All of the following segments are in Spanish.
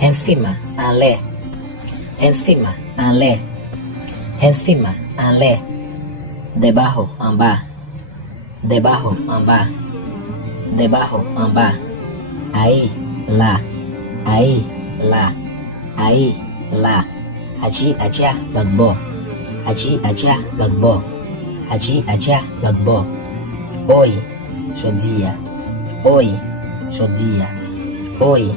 Encima, enlè. Encima, enlè. Encima, enlè. Debajo, en bas. Debajo, en bas. Debajo, en bas. Ahí, là. Ahí, là. Ahí, là. Allí, allá, lagbo. Allí, allá, lagbo. Allí, allá, lagbo. Hoy, jodia. Hoy, jodia. Hoy,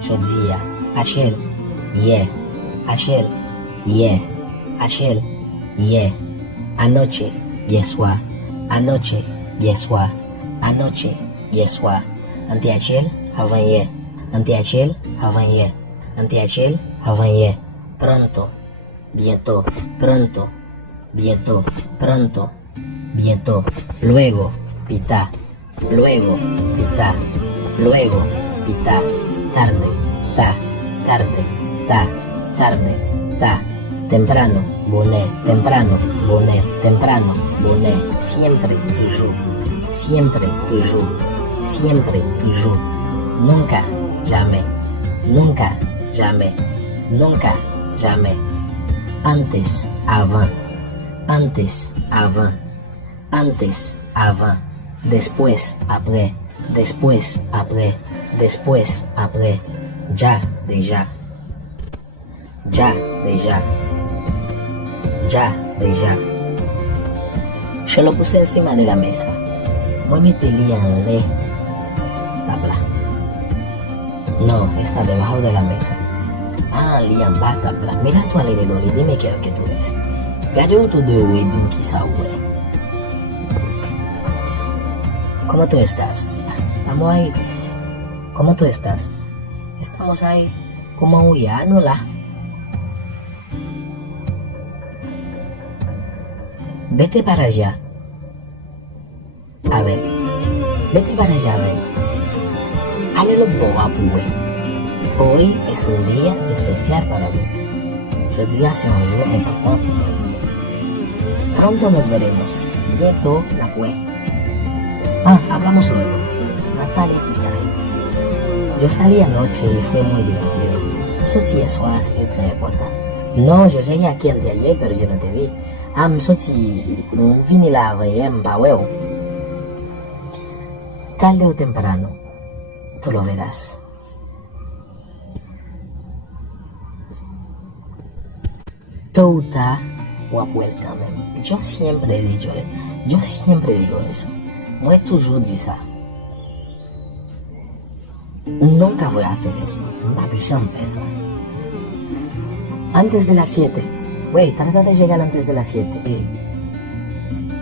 jodia. Achel, yeah. Achel, yeah. Achel, yeah. Anoche, yeswa. Anoche, yeswa. Anoche, yeswa. Anteachel, avant hier. Anteachel, avant hier. Anteachel, avant hier. Pronto, bientôt. Pronto, bientôt. Pronto, bientôt. Luego, pita. Luego, pita. Luego, pita. Tarde, ta. Tarde, ta. Tarde, ta. Temprano, bonnet. Temprano, bonnet. Temprano, bonnet. Siempre, toujours. Siempre, toujours. Siempre, toujours. Nunca, jamais. Nunca, jamais. Nunca, jamais. Antes, avant. Antes, avant. Antes, avant. Después, après. Después, après. Después, après. Ya, déjà. Ya, déjà. Ya, déjà. Yo lo puse encima de la mesa. Moi metelianle tabla. No, está debajo de la mesa. Ah, lian ba tabla. Mira tu alrededor y dime qué es lo que tú ves. Gade autour de eux y dime qui ça ouais. ¿Cómo tú estás? Estamos ahí. ¿Cómo tú estás? Estamos ahí. Como un llano la. Vete para allá. A ver. Vete para allá, a ver. Allez boa pour hoy es un día especial para mí. Je dis c'est un jour important pour moi. Pronto nos veremos. Bientôt la pue. Ah, hablamos luego. Natalia Pita. Yo salí anoche y fue muy divertido. Sorti hier soir, c'est très important. Non, je llegué aquí anteayer, pero yo no te vi. Ah, sorti, vine la avant-hier, pa huevo. Tarde o temprano, tú lo verás. Tôt ou tard, wapwel quand même. Yo siempre digo eso. Moi toujours dit ça. Nunca voy a hacer eso. Papi, jamais hacer eso. Antes de las 7. Güey, trata de llegar antes de las 7.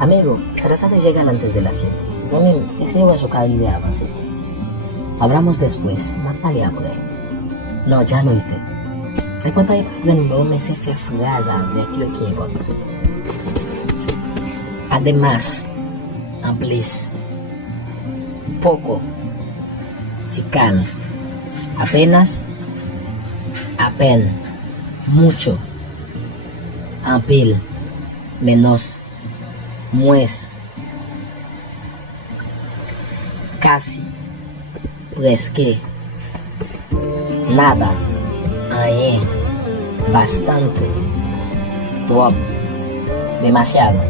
Amigo, trata de llegar antes de las 7. Zamim, ese yo voy a chocar idea avant 7. Hablamos después. Más paliable. No, ya lo hice. C'est pas taille pas de nous, mais c'est fait phrase avec le qui est bon. Además, en plus, poco, chican, apenas, apen, mucho, en pile, menos, mues, casi, presque, nada. Ahí, bastante, top, demasiado,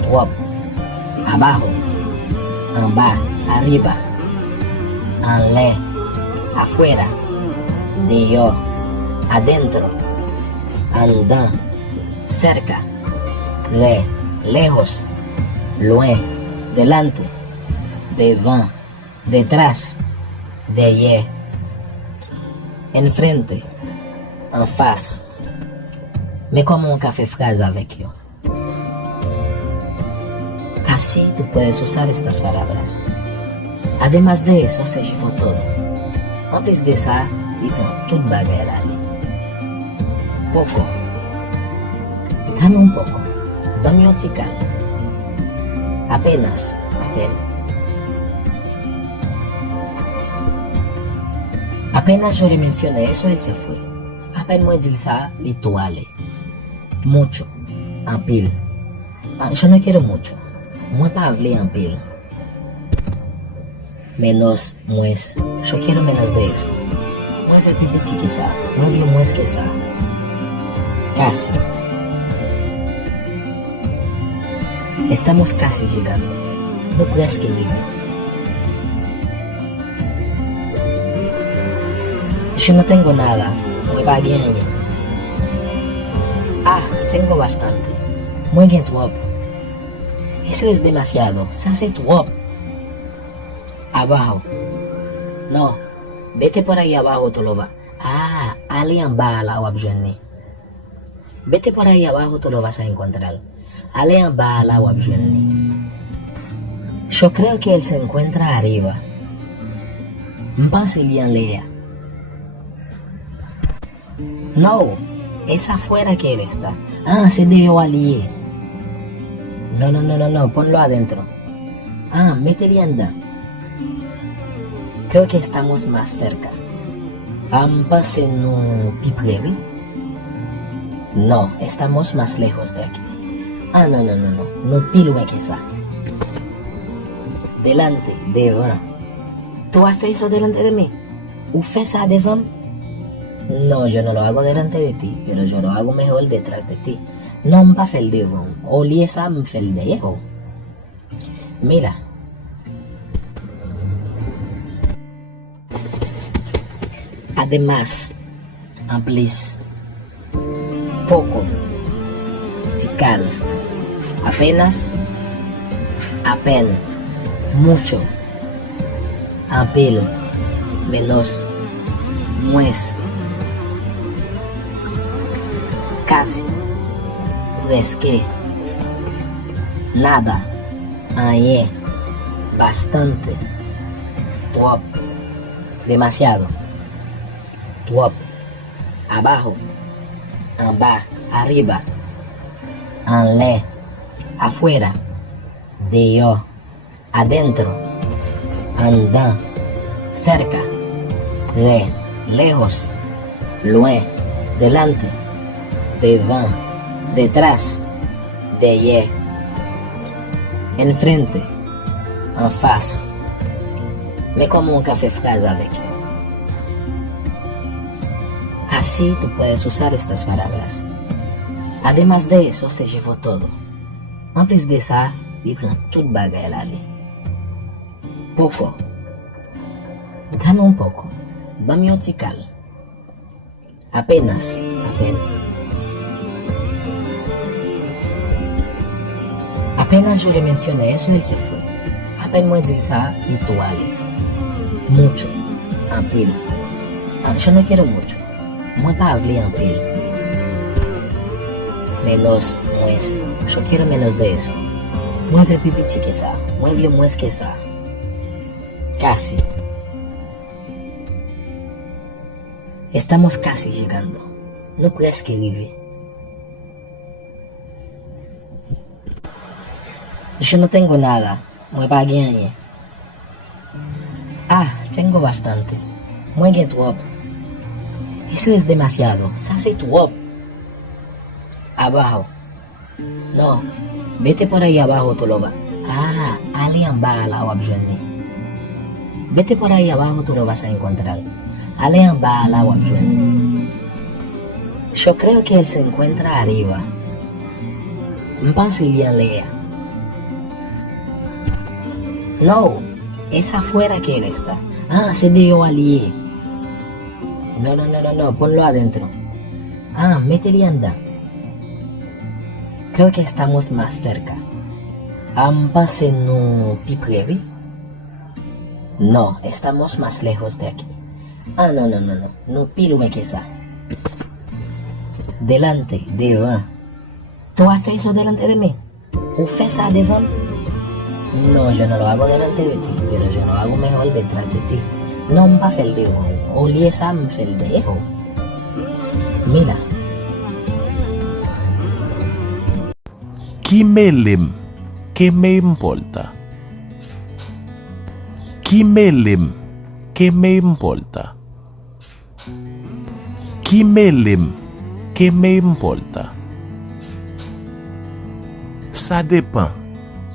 top, abajo, en bas, arriba, en le, afuera, de yo, adentro, andando, cerca, le, lejos, loin, delante, devant, detrás, derrière. Enfrente, en face. Me como un café frase avec yo. Así tú puedes usar estas palabras. Además de eso, se llevó todo. En plus de ça, il prend toute baguette à aller. Poco. Dame un poco. Dame un chical. Apenas. Apenas yo le mencioné eso, él se fue. Apenas moi dit ça, lituale. Mucho. En pile. Yo no quiero mucho. Moi pas hablar en pile. Menos, pues, yo quiero menos de eso. Mueve pipiti que ça. Mueve más que ça. Casi. Estamos casi llegando. No creas que vive. Yo no tengo nada. Muy bien. Ah, tengo bastante. Muy bien, tu. Eso es demasiado. Se hace tu. Abajo. No. Vete por ahí abajo, tú lo vas. Ah, alguien va a la wabjeni. Vete por ahí abajo, tú lo vas a encontrar. Alguien va a la wabjeni. Yo creo que él se encuentra arriba. Mpasilian lea. No, es afuera que él está. Ah, se dio allí. No, ponlo adentro. Ah, métele anda. Creo que estamos más cerca. ¿Pase no piprevi? No, estamos más lejos de aquí. Ah, no pilme que está. Delante, devant. ¿Tú haces eso delante de mí? ¿U fais ça devant? No, yo no lo hago delante de ti, pero yo lo hago mejor detrás de ti. No me va el devant, o liesa me el dejo. Mira. Además, amplis, poco, sical, apenas, mucho, apel, menos, mues, casi, presque, nada, aye, bastante, top, demasiado. Top, abajo, en bas, arriba, en le, afuera, dehors, adentro, en dedans, cerca, lejos, loin, delante, devant, detrás, derrière, enfrente, en face. Me como un café frais avec. Así tú puedes usar estas palabras. Además de eso, se llevó todo. En plus de ça, il prend toute bagaille à l'aller. Poco. Dame un poco. Dame un tical. Apenas. Apenas yo le mencioné eso, él se fue. Apenas me dice ça, y tú ale. Mucho. En pile. Yo no quiero mucho. Moi pas hablar en pile. Menos, pues, yo quiero menos de eso. Mueve pipiti que ça. Mueve más que ça. Casi. Estamos casi llegando. No creas que vive. Yo no tengo nada. Muy bien. Ah, tengo bastante. Muy bien, tu. Eso es demasiado. Se hace tu. Abajo. No. Vete por ahí abajo, tú lo vas. Ah, alguien va a la wabjeni. Vete por ahí abajo, tú lo vas a encontrar. Alguien va a la wabjeni. Yo creo que él se encuentra arriba. Mpasilian lea. No, es afuera que él está. Ah, se dio allí. No, ponlo adentro. Ah, métele anda. Creo que estamos más cerca. ¿Pase no piprevi? No, estamos más lejos de aquí. Ah, no pilme que ça. Delante, devant. ¿Tú haces eso delante de mí? ¿U fais ça devant? No, yo no lo hago delante de ti, pero yo lo hago mejor detrás de ti. No me va el dejo, o liesa me el dejo. Mira. ¿Qué me lim? ¿Qué me importa? ¿Qué me lim? ¿Qué me importa? ¿Qué me lim? ¿Qué me importa? Ça dépend.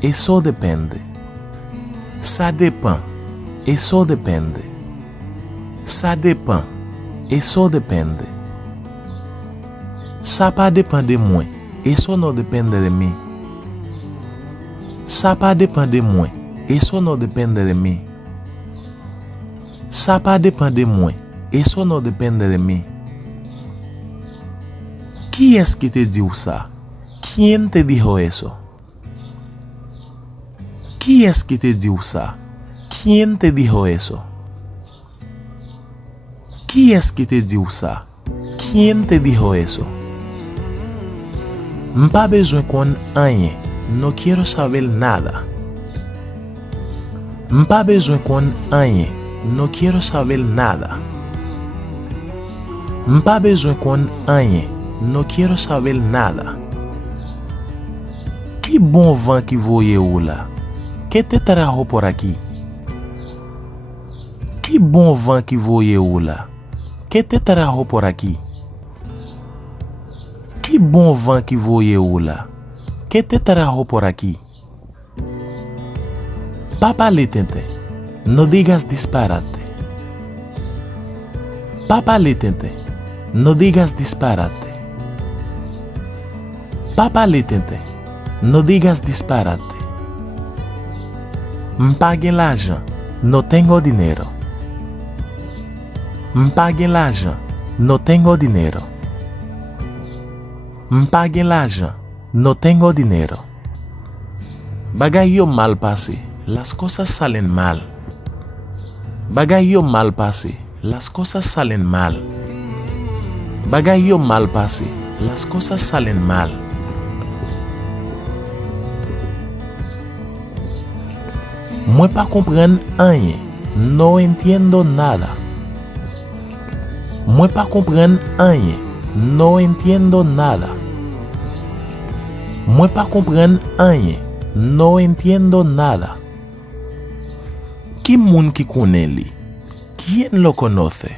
Eso depende. Ça dépend. Eso depende. Ça dépend. eso depende. Ça pas dépend de moi, eso no depende de mí. Ça pas dépend de moi, eso no depende de mí. Ça pas dépend de moi, eso no depende de mí. ¿Qui es que te dijo ça? ¿Quién te dijo eso? ¿Qui es que te dijo ça? ¿Quién te dijo eso? ¿Qui es que te dijo ça? ¿Quién te dijo eso? M'pas besoin con rien, no quiero saber nada. M'pas besoin con rien, no quiero saber nada. M'pas besoin con rien, no quiero saber nada. Que bon vent que voye ou là. Que te trajo por aquí? Que bon vent que voye ou là. Que te trajo por aquí? Que bon vent que voye ou là. Que te trajo por aquí? Papa Letente, no digas disparate. Papa Letente, no digas disparate. Papa Letente, no digas disparate. M'pague l'argent, no tengo dinero. M'pague l'argent, no tengo dinero. M'pague l'argent, no tengo dinero. Bagay yo mal passé, las cosas salen mal. Bagay yo mal passé, las cosas salen mal. Bagay yo mal passé, las cosas salen mal. Moi pas comprendre rien, no entiendo nada. Moi pas comprendre rien, no entiendo nada. Moi pas comprendre rien, no entiendo nada. ¿Qui moun qui connaît li? ¿Quién lo conoce?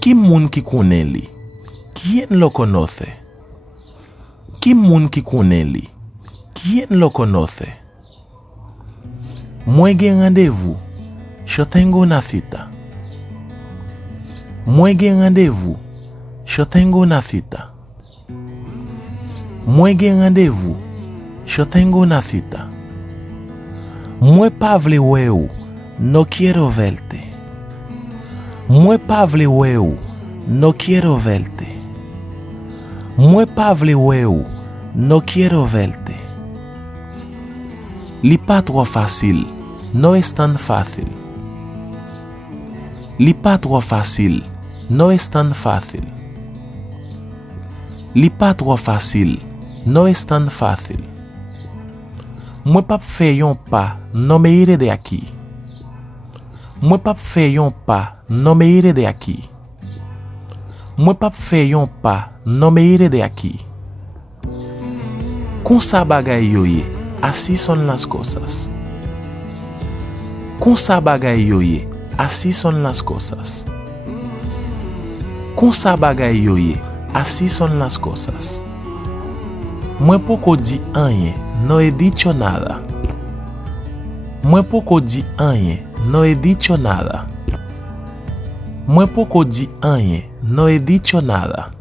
¿Qui moun qui connaît li? ¿Quién lo conoce? ¿Qui moun qui connaît li? ¿Quién lo conoce? Moi gen rendez-vous, yo tengo una cita. Moi gen rendez-vous, yo tengo una cita. Moi gen rendez-vous, yo tengo una cita. Moi pa vle we ou, no quiero verte. Moi pa vle we ou, no quiero verte. Moi pa vle we ou, no quiero verte. Li pa trop facile, no es tan fácil. Li pa trop facile, no es tan fácil. Li pa trop facile, no es tan fácil. Moi pas faire yon pas, no me iré de aquí. Moi pas faire yon pas, no me iré de aquí. Moi pas faire yon pas, no me iré de aquí. Con sa bagay yo ye, así son las cosas. Con sa bagay yo ye, así son las cosas. Con sa bagay yo ye, así son las cosas. Moi poco di rien, no he dicho nada. Moi poco di rien, no he dicho nada. Moi poco di rien, no he dicho nada.